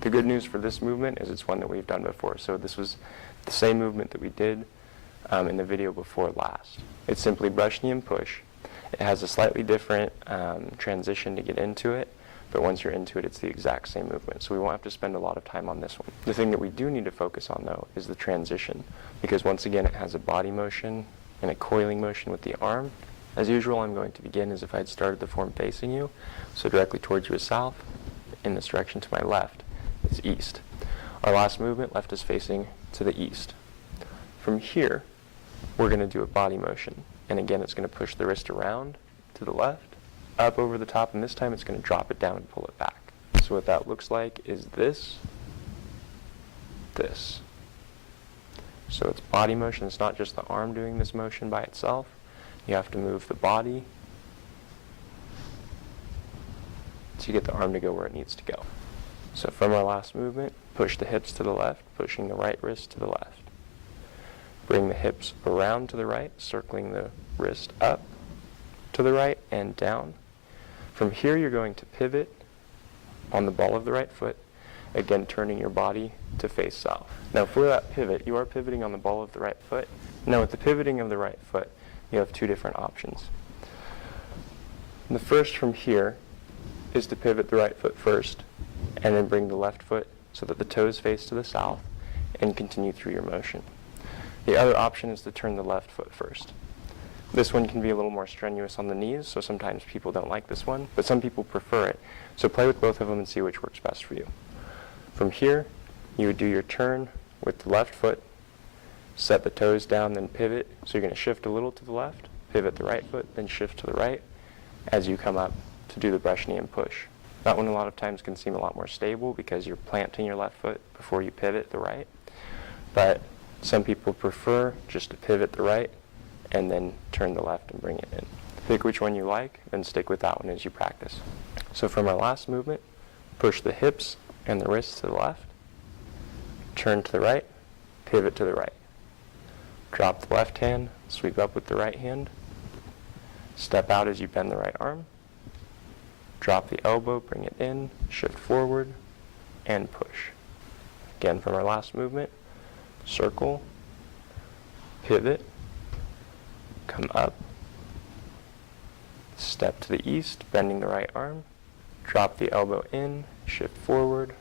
The good news for this movement is it's one that we've done before. So this was the same movement that we did in the video before last. It's simply brush, knee, and push. It has a slightly different transition to get into it, but once you're into it, it's the exact same movement. So we won't have to spend a lot of time on this one. The thing that we do need to focus on, though, is the transition, because once again, it has a body motion and a coiling motion with the arm. As usual, I'm going to begin as if I had started the form facing you. So directly towards you is south. In this direction to my left is east. Our last movement, left is facing to the east. From here, we're going to do a body motion. And again, it's going to push the wrist around to the left, up over the top, and this time it's going to drop it down and pull it back. So what that looks like is this. So it's body motion. It's not just the arm doing this motion by itself. You have to move the body to get the arm to go where it needs to go. So from our last movement, push the hips to the left, pushing the right wrist to the left. Bring the hips around to the right, circling the wrist up to the right and down. From here, you're going to pivot on the ball of the right foot, again turning your body to face south. Now for that pivot, you are pivoting on the ball of the right foot. Now with the pivoting of the right foot, you have two different options. The first from here is to pivot the right foot first, and then bring the left foot so that the toes face to the south, and continue through your motion. The other option is to turn the left foot first. This one can be a little more strenuous on the knees, so sometimes people don't like this one, but some people prefer it. So play with both of them and see which works best for you. From here, you would do your turn with the left foot, set the toes down, then pivot. So you're going to shift a little to the left, pivot the right foot, then shift to the right as you come up to do the brush, knee, and push. That one a lot of times can seem a lot more stable because you're planting your left foot before you pivot the right. But some people prefer just to pivot the right and then turn the left and bring it in. Pick which one you like and stick with that one as you practice. So from our last movement, push the hips and the wrists to the left, turn to the right, pivot to the right. Drop the left hand, sweep up with the right hand, step out as you bend the right arm, drop the elbow, bring it in, shift forward, and push. Again, from our last movement, circle, pivot, come up, step to the east, bending the right arm, drop the elbow in, shift forward,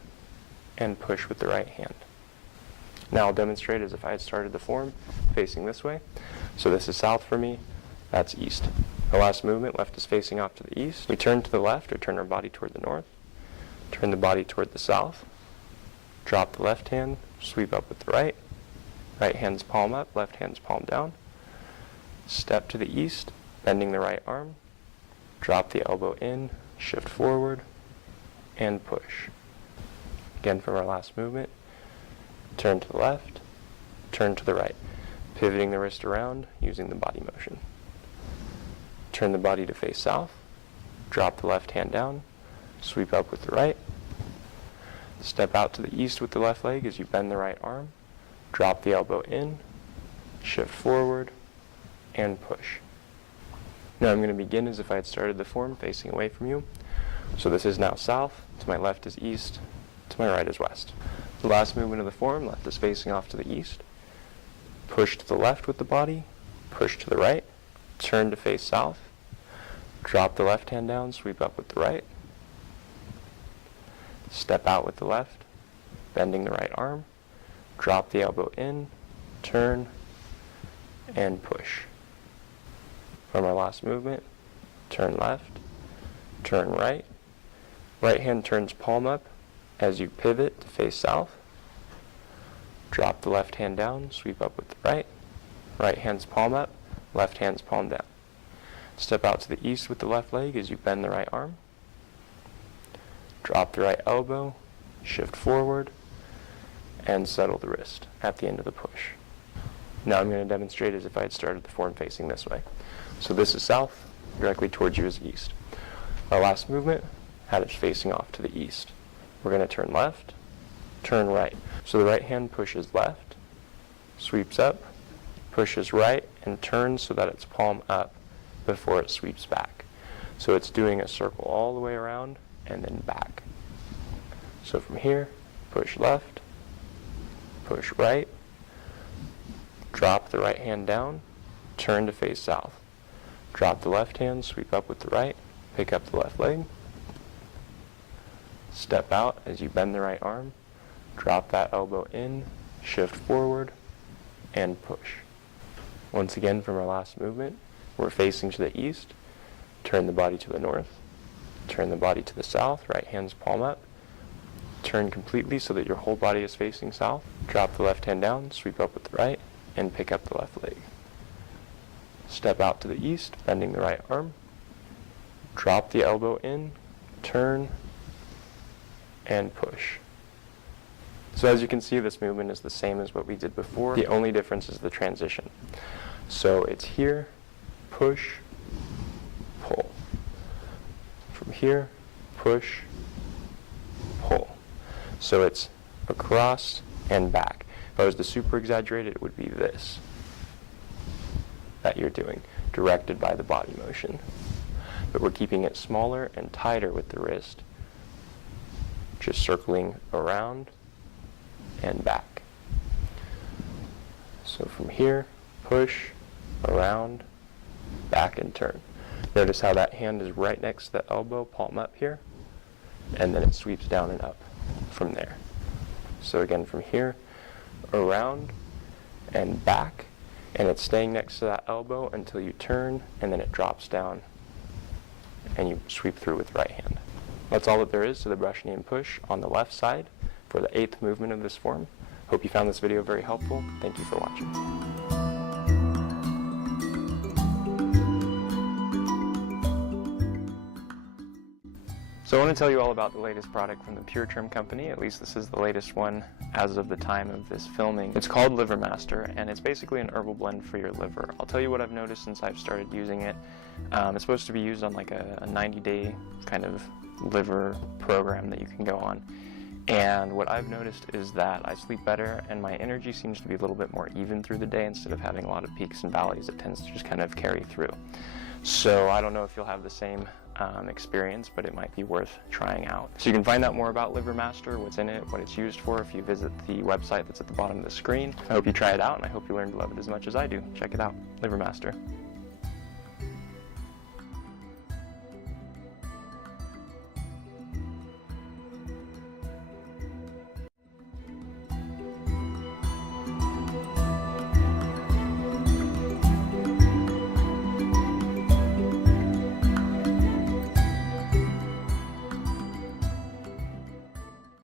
and push with the right hand. Now I'll demonstrate as if I had started the form facing this way. So this is south for me, that's east. Our last movement, left is facing off to the east. We turn to the left or turn our body toward the north. Turn the body toward the south. Drop the left hand, sweep up with the right. Right hand's palm up, left hand's palm down. Step to the east, bending the right arm. Drop the elbow in, shift forward, and push. Again from our last movement, turn to the left, turn to the right, pivoting the wrist around using the body motion. Turn the body to face south, drop the left hand down, sweep up with the right, step out to the east with the left leg as you bend the right arm, drop the elbow in, shift forward, and push. Now I'm going to begin as if I had started the form facing away from you. So this is now south, to my left is east, to my right is west. The last movement of the form, left is facing off to the east, push to the left with the body, push to the right, turn to face south, drop the left hand down, sweep up with the right, step out with the left, bending the right arm, drop the elbow in, turn, and push. From our last movement, turn left, turn right, right hand turns palm up as you pivot to face south, drop the left hand down, sweep up with the right, right hand's palm up, left hand's palm down. Step out to the east with the left leg as you bend the right arm. Drop the right elbow, shift forward, and settle the wrist at the end of the push. Now I'm going to demonstrate as if I had started the form facing this way. So this is south, directly towards you is east. Our last movement had it facing off to the east. We're going to turn left, turn right. So the right hand pushes left, sweeps up, pushes right, and turns so that it's palm up before it sweeps back. So it's doing a circle all the way around and then back. So from here, push left, push right, drop the right hand down, turn to face south. Drop the left hand, sweep up with the right, pick up the left leg, step out as you bend the right arm, drop that elbow in, shift forward, and push. Once again, from our last movement, we're facing to the east, turn the body to the north, turn the body to the south, right hand's palm up, turn completely so that your whole body is facing south, drop the left hand down, sweep up with the right, and pick up the left leg. Step out to the east, bending the right arm, drop the elbow in, turn, and push. So as you can see, this movement is the same as what we did before. The only difference is the transition. So it's here, push, pull. From here, push, pull. So it's across and back. If I was to super exaggerate it, it would be this that you're doing, directed by the body motion. But we're keeping it smaller and tighter with the wrist, just circling around and back. So from here, push, around, back, and turn. Notice how that hand is right next to the elbow, palm up here, and then it sweeps down and up from there. So again, from here, around, and back, and it's staying next to that elbow until you turn, and then it drops down, and you sweep through with the right hand. That's all that there is to the brush, knee, and push on the left side for the 8th movement of this form. Hope you found this video very helpful. Thank you for watching. So I want to tell you all about the latest product from the Pure Trim Company. At least this is the latest one as of the time of this filming. It's called Liver Master, and it's basically an herbal blend for your liver. I'll tell you what I've noticed since I've started using it. It's supposed to be used on like a 90-day kind of liver program that you can go on. And what I've noticed is that I sleep better and my energy seems to be a little bit more even through the day instead of having a lot of peaks and valleys. It tends to just kind of carry through. So I don't know if you'll have the same experience, but it might be worth trying out. So you can find out more about Liver Master, what's in it, what it's used for, if you visit the website that's at the bottom of the screen. I hope you try it out, and I hope you learn to love it as much as I do. Check it out, Liver Master.